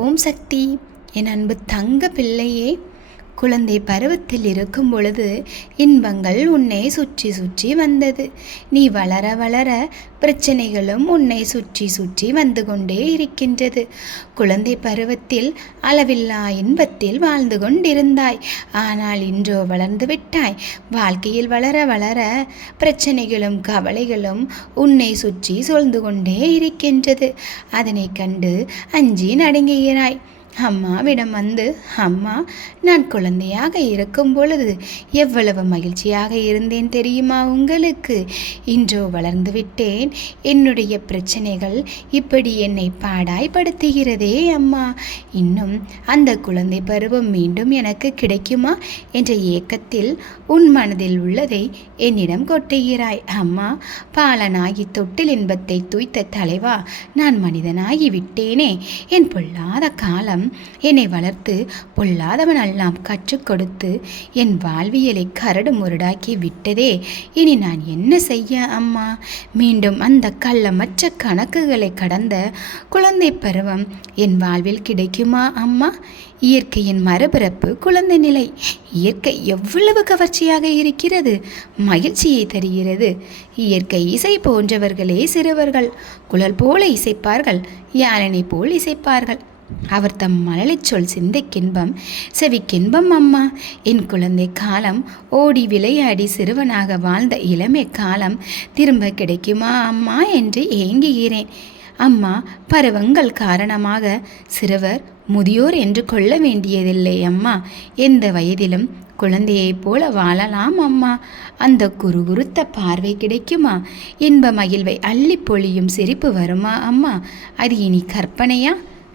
ஓம் சக்தி என் அன்பு தங்க பிள்ளையே. குழந்தை பருவத்தில் இருக்கும் பொழுது இன்பங்கள் உன்னை சுற்றி சுற்றி வந்தது. நீ வளர வளர பிரச்சனைகளும் உன்னை சுற்றி சுற்றி வந்து கொண்டே இருக்கின்றது. குழந்தை பருவத்தில் அளவில்லா இன்பத்தில் வாழ்ந்து கொண்டிருந்தாய். ஆனால் இன்றோ வளர்ந்து விட்டாய். வாழ்க்கையில் வளர வளர பிரச்சனைகளும் கவலைகளும் உன்னை சுற்றி சொல்ந்து கொண்டே இருக்கின்றது. அதனை கண்டு அஞ்சி நடுங்குகிறாய். அம்மாவிடம் வந்து அம்மா நான் குழந்தையாக இருக்கும் பொழுது எவ்வளவு மகிழ்ச்சியாக இருந்தேன் தெரியுமா உங்களுக்கு? இன்றோ வளர்ந்து விட்டேன். என்னுடைய பிரச்சனைகள் இப்படி என்னை பாடாய்படுத்துகிறதே அம்மா. இன்னும் அந்த குழந்தை பருவம் மீண்டும் எனக்கு கிடைக்குமா என்ற ஏக்கத்தில் உன் மனதில் உள்ளதை என்னிடம் கொட்டுகிறாய். அம்மா பாலனாகி தொட்டில் இன்பத்தை துய்த்த தலைவா நான் மனிதனாகி விட்டேனே என் பொல்லாத காலம் என்னை வளர்த்து பொல்லாதவன் எல்லாம் கற்றுக் கொடுத்து என் வாழ்வியலை கரடு முரடாக்கி விட்டதே. இனி நான் என்ன செய்ய அம்மா? மீண்டும் அந்த கள்ளமற்ற கணக்குகளை கடந்த குழந்தை பருவம் என் வாழ்வில் கிடைக்குமா அம்மா? இயற்கையின் மறுபிறப்பு குழந்தை நிலை. இயற்கை எவ்வளவு கவர்ச்சியாக இருக்கிறது? மகிழ்ச்சியை தருகிறது. இயற்கை இசை போன்றவர்களே சிறுவர்கள். குழல் போல இசைப்பார்கள். யாழனை போல் இசைப்பார்கள். அவர் தம் மழலைச் சொல் சிந்தைக்கின்பம் செவிக்கின்பம் அம்மா. என் குழந்தை காலம் ஓடி விளையாடி சிறுவனாக வாழ்ந்த இளமை காலம். திரும்ப கிடைக்குமா அம்மா என்று ஏங்குகிறேன். அம்மா பருவங்கள் காரணமாக சிறுவர் முதியோர் என்று கொள்ள வேண்டியதில்லை அம்மா. எந்த வயதிலும் குழந்தையைப் போல வாழலாம் அம்மா. அந்த குறுகுறுத்த பார்வை கிடைக்குமா? இன்ப மகிழ்வை அள்ளி பொழியும் சிரிப்பு வருமா அம்மா? அது இனி கற்பனையா?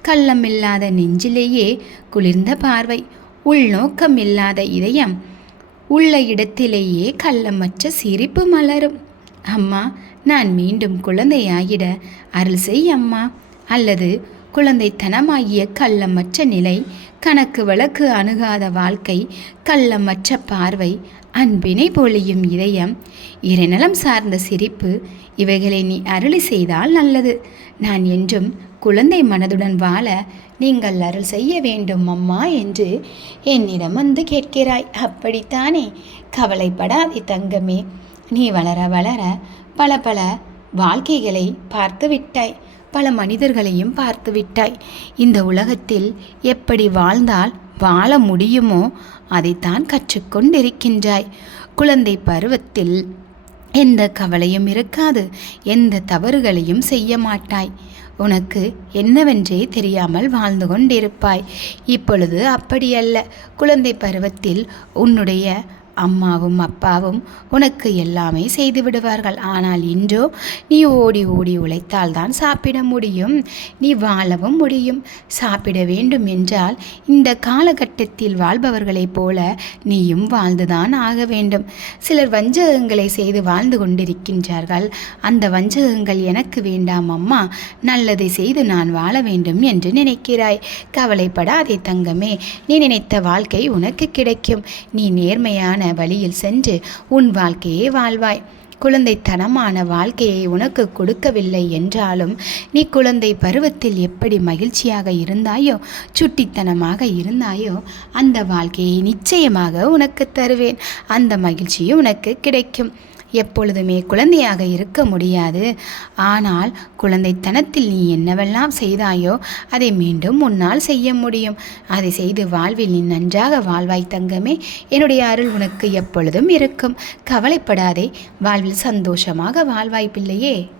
கள்ளமில்லாத நெஞ்சிலேயே குளிர்ந்த பார்வை உள்நோக்கமில்லாத இதயம். உள்ள இடத்திலேயே கள்ளமற்ற சிரிப்பு மலரும். அம்மா நான் மீண்டும் குழந்தையாகிட அருள் செய் அம்மா. அல்லது குழந்தைத்தனமாகிய கள்ளமற்ற நிலை கணக்கு வழக்கு அணுகாத வாழ்க்கை கள்ளமற்ற பார்வை அன்பினை பொழியும் இதயம் இறைநலம் சார்ந்த சிரிப்பு இவைகளை நீ அருளி செய்தால் நல்லது. நான் என்றும் குழந்தை மனதுடன் வாழ நீங்கள் அருள் செய்ய வேண்டும் அம்மா என்று என்னிடம் வந்து கேட்கிறாய். அப்படித்தானே? கவலைப்படாதே தங்கமே. நீ வளர வளர பல பல வாழ்க்கைகளை பார்த்து விட்டாய். பல மனிதர்களையும் பார்த்து விட்டாய். இந்த உலகத்தில் எப்படி வாழ்ந்தால் வாழ முடியுமோ அதைத்தான் கற்றுக்கொண்டிருக்கின்றாய். குழந்தை பருவத்தில் எந்த கவலையும் இருக்காது எந்த தவறுகளையும் செய்ய மாட்டாய். உனக்கு என்னவென்றே தெரியாமல் வாழ்ந்து கொண்டிருப்பாய். இப்பொழுது அப்படியல்ல குழந்தை பருவத்தில் உன்னுடைய அம்மாவும் அப்பாவும் உனக்கு எல்லாமே செய்து விடுவார்கள் ஆனால் இன்றோ நீ ஓடி ஓடி உழைத்தால் தான் சாப்பிட முடியும். நீ வாழவும் முடியும். சாப்பிட வேண்டும் என்றால் இந்த காலகட்டத்தில் வாழ்பவர்களைப் போல நீயும் வாழ்ந்துதான் ஆக வேண்டும். சிலர் வஞ்சகங்களை செய்து வாழ்ந்து கொண்டிருக்கின்றார்கள். அந்த வஞ்சகங்கள் எனக்கு வேண்டாம் அம்மா. நல்லதை செய்து நான் வாழ வேண்டும் என்று நினைக்கிறாய். கவலைப்படாதே தங்கமே. நீ நினைத்த வாழ்க்கை உனக்கு கிடைக்கும். நீ நேர்மையான வழியில் சென்று உன் வாழ்க்கையை வாழ்வாய். குழந்தைத்தனமான வாழ்க்கையை உனக்கு கொடுக்கவில்லை என்றாலும் நீ குழந்தை பருவத்தில் எப்படி மகிழ்ச்சியாக இருந்தாயோ சுட்டித்தனமாக இருந்தாயோ அந்த வாழ்க்கையை நிச்சயமாக உனக்கு தருவேன். அந்த மகிழ்ச்சியும் உனக்கு கிடைக்கும். எப்பொழுதுமே குழந்தையாக இருக்க முடியாது. ஆனால் குழந்தைத்தனத்தில் நீ என்னவெல்லாம் செய்தாயோ அதை மீண்டும் உன்னால் செய்ய முடியும். அதை செய்து வாழ்வில் நீ நன்றாக வாழ்வாய் தங்கமே. என்னுடைய அருள் உனக்கு எப்பொழுதும் இருக்கும். கவலைப்படாதே. வாழ்வில் சந்தோஷமாக வாழ்வாய் பிள்ளையே.